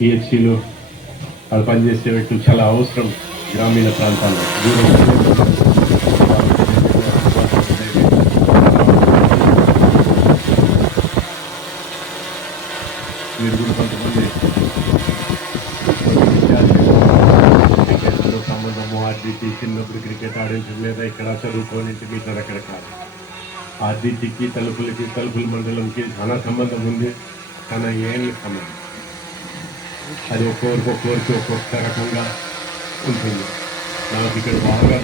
పిహెచ్సిలు వాళ్ళు పనిచేసే వ్యక్తులు చాలా అవసరం గ్రామీణ ప్రాంతాల్లో. మీరు కూడా కొంతమంది క్రికెట్తో సంబంధము ఆర్డీటీ చిన్నప్పుడు క్రికెట్ ఆడించడం లేదా ఇక్కడ చదువుకోని మిగతా రకరకాల ఆర్డీటీకి తలుపుల మండలంకి చాలా సంబంధం ఉంది, చాలా ఏళ్ళ సంబంధం. అది ఒక్కొక్కరికి ఒక్కొక్క రకంగా ఉంటుంది. నాకు ఇక్కడ బాగా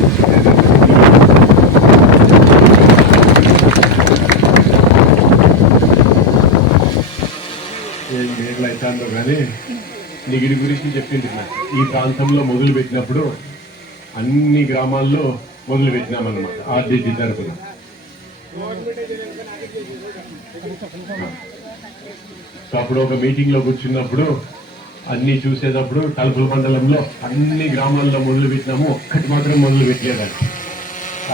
ఏళ్ళు అవుతుందో కానీ నిగిడి గురించి చెప్పింది నాకు. ఈ ప్రాంతంలో మొదలు పెట్టినప్పుడు అన్ని గ్రామాల్లో మొదలు పెట్టినామన్నమాట ఆర్డీటీ తరపున. అప్పుడు ఒక మీటింగ్ లో కూర్చున్నప్పుడు అన్ని చూసేటప్పుడు తలుపుల మండలంలో అన్ని గ్రామాల్లో మొదలు పెట్టినాము, ఒక్కటి మాత్రం మొదలు పెట్టలేదండి.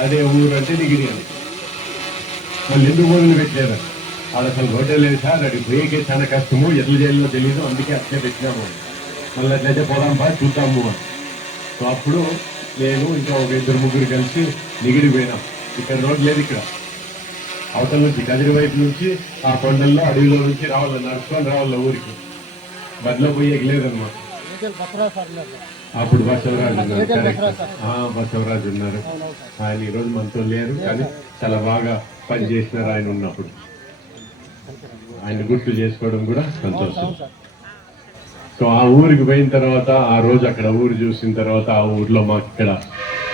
అదే ఊరు అంటే నిగిరి అని. వాళ్ళు ఎందుకు మొదలు పెట్టలేదండి? వాళ్ళు అసలు హోటల్ లేదు సార్, అది పోయేకే చాలా కష్టము, ఎట్లా చేయాలో తెలియదు, అందుకే అట్లే పెట్టినాము. మళ్ళీ అట్లయితే పోదాం బా చూద్దాము అని. సో అప్పుడు నేను ఇంకా ఒక 2-3 కలిసి నిగిరి పోయినాం. ఇక్కడ రోడ్ లేదు, ఇక్కడ అవతల నుంచి కదిరి వైపు నుంచి ఆ కొండల్లో అడవిలో నుంచి రావాలి, నడుచుకొని రావాలి ఊరికి. బదిలో పోయేకి లేదన్నమాట. అప్పుడు బసవరాజు ఉన్నారు, బసవరాజు ఉన్నారు. ఆయన ఈరోజు మనతో లేరు, కానీ చాలా బాగా పనిచేసినారు ఆయన ఉన్నప్పుడు. ఆయన గుర్తు చేసుకోవడం కూడా సంతోషం. సో ఆ ఊరికి పోయిన తర్వాత ఆ రోజు అక్కడ ఊరు చూసిన తర్వాత ఆ ఊర్లో మాకు ఇక్కడ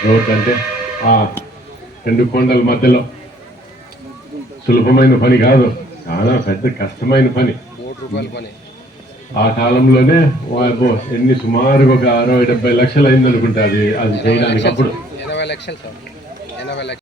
రోడ్ అంటే ఆ 2 కొండల మధ్యలో సులభమైన పని కాదు, చాలా పెద్ద కష్టమైన పని. ఆ కాలంలోనే ఎన్ని సుమారుగా ఒక 60-70 లక్షలు అయింది అనుకుంటా అది చేయడానికి. అప్పుడు 80 లక్షలు సార్, 80 లక్షలు.